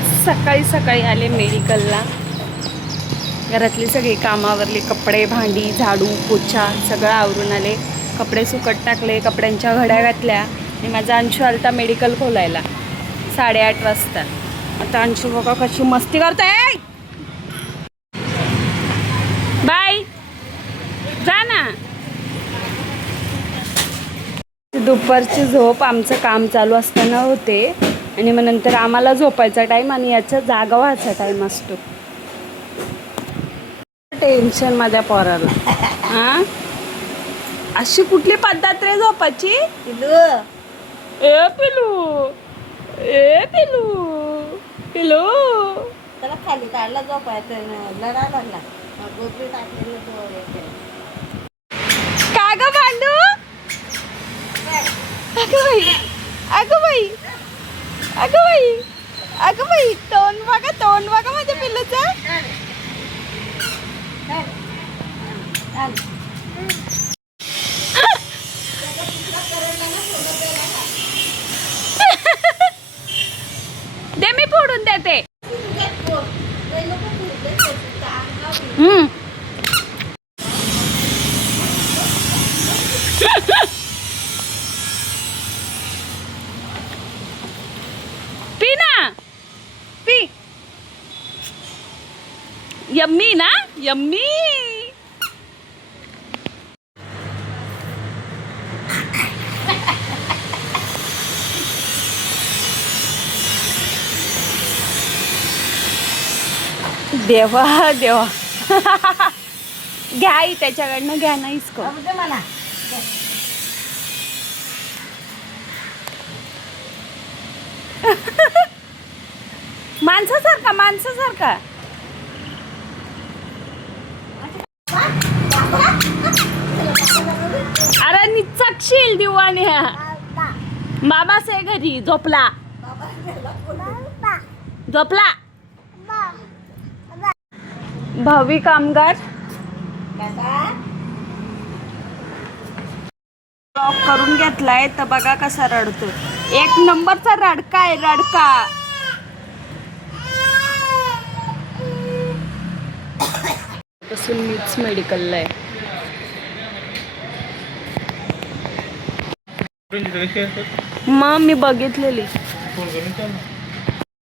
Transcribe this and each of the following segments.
गाईस सकाळी सकाळी आले मेडिकलला. घरातली सगळी कामावरली कपडे भांडी झाडू पोछा सगळं आवरून आले. कपडे सुकत टाकले, कपड्यांच्या घड्या घातल्या आणि माझा अंशू आलता मेडिकल खोलायला 8:30 वाजता. आता अंशू बघा कशी मस्ती करतोय. बाय जा ना. दुपारची झोप आमचं काम चालू असताना होते आणि मग नंतर आम्हाला झोपायचा टाईम आणि याचा जागा व्हायचा टाईम असतो. टेन्शन माझ्या पोराला. हां अशी कुठली पद्धत रे झोपाची? पिलू ए पिलू, ए पिलू, पिलू त्याला खाली काढला झोपायचं लढा लागला गोत्री टाकलेलं तो येते. काय ग भांडू? अगं बाई, अगं बाई, अगं बाई, अगं बाई, तोंड बघा माझ्या पिल्लूचं. दे मी फोडून देते. पी ना, पी. यम्मी ना, यम्मी. देवा देवा. घ्या त्याच्याकडनं घ्या ना इसको. मला माणसासारखा माणसासारखा. अरे निचकशील दिवाण्या. मामा से घरी झोपला, झोपला. भावी कामगार लॉक करून घेतलाय तर बघा कसा रडतो. 1 नंबरचा रडका आहे, रडका. पासून मीच मेडिकलला आहे. मग मी बघितलेली.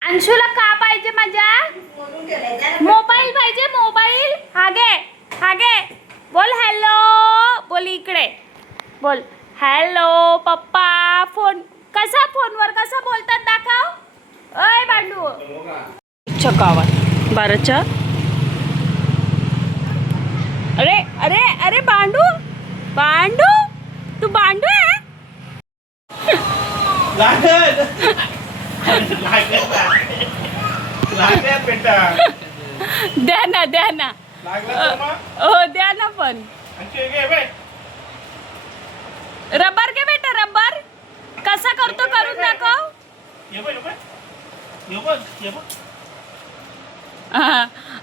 अंशूला का पाहिजे? माझ्या मोबाईल पाहिजे, मोबाईल. हागे हागे बोल हॅलो, बोल इकडे बोल हॅलो पप्पा. फोन कसा, फोनवर कसा बोलतात दाखव. अय बांडू चकावात 12च्या. अरे अरे अरे बांडू, बांडू तू बांडू आहे. द्या ना, द्या ना. हो द्या ना. पण रबर घे बेटा, रबर कसा करतो करून दाखव.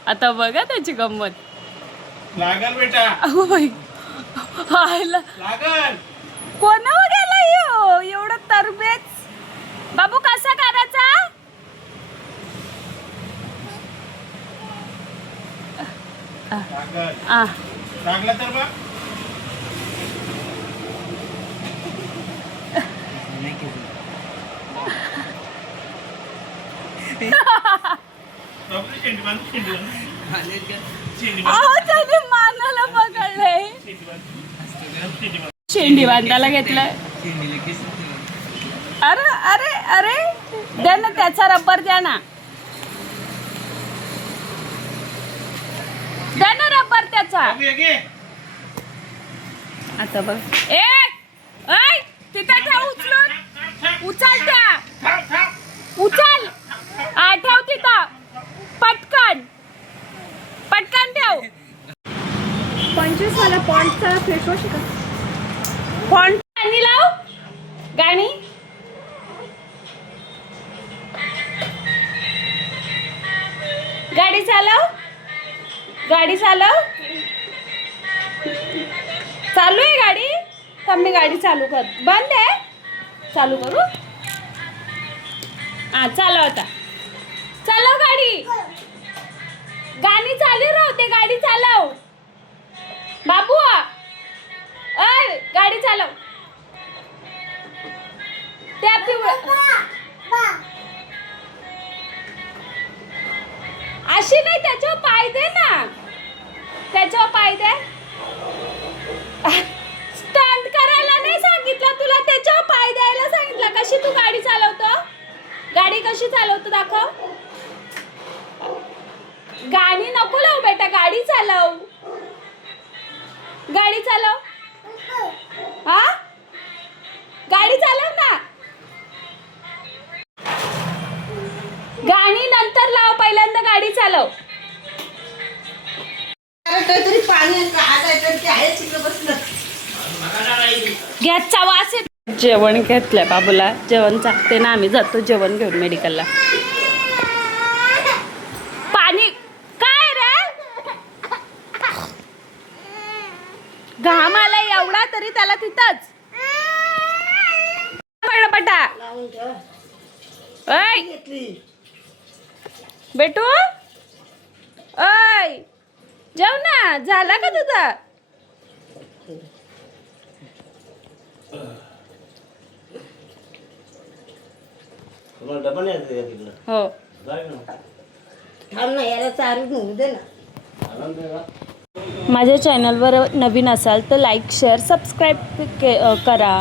आता बघा त्याची गंमत. लागल बेटा, लागल. कोणावर गेला यो एवढं तरबेज. बाबू कसा करायचा? लागला तर बघ. त्याने मानाला पकडलंय. शेंडी बांधायला घेतलाय. अरे अरे अरे द्या ना त्याचा रबर, द्या ना, द्या ना रबर त्याचा. आता बघ. ऐ तिथं ठेव, उचलून उचल, त्या उचल. ठेव तिथं, पटकन पटकन ठेव. 25 वाला पॉइंटचा फेस वॉश का? पॉइंट गाणी लाव, गाणी. गाडी चालव, गाडी चालव. चालू आहे गाडी. तर मी गाडी चालू कर. बंद आहे, चालू करू. चालव आता. अशी नाही, त्याच्यावर पाय दे ना, त्याच्यावर पाय दे. स्टंट करायला नाही सांगितलं तुला, त्याच्यावर पाय द्यायला सांगितलं. कशी तू गाडी चालवतो, गाडी कशी चालवतो दाखव. गाणी नको लावू बेटा, गाडी चालव, गाडी चालव. हा गाडी चालव ना. गाणी नंतर लाव, पहिल्यांदा गाडी चालव. काहीतरी पाणी आलं ते आहे तिकडे बसलं. गॅसचा वास येतो. जेवण घेतलंय बाबूला, जेवण चाकते ना, आम्ही जातो जेवण घेऊन मेडिकलला. पाणी काय रे, घाम आला एवढा तरी त्याला तिथंच. पटा लावून ठेव. ऐ घेतली. बेटू, ऐ जेव ना, झाला का तुझा. डबा नाही आहे तिकडं. हो, जाय ना. थांब ना, याला चारू होऊ दे ना. आराम दे ना. माझ्या चॅनलवर नवीन असाल तर लाईक शेअर सबस्क्राईब करा.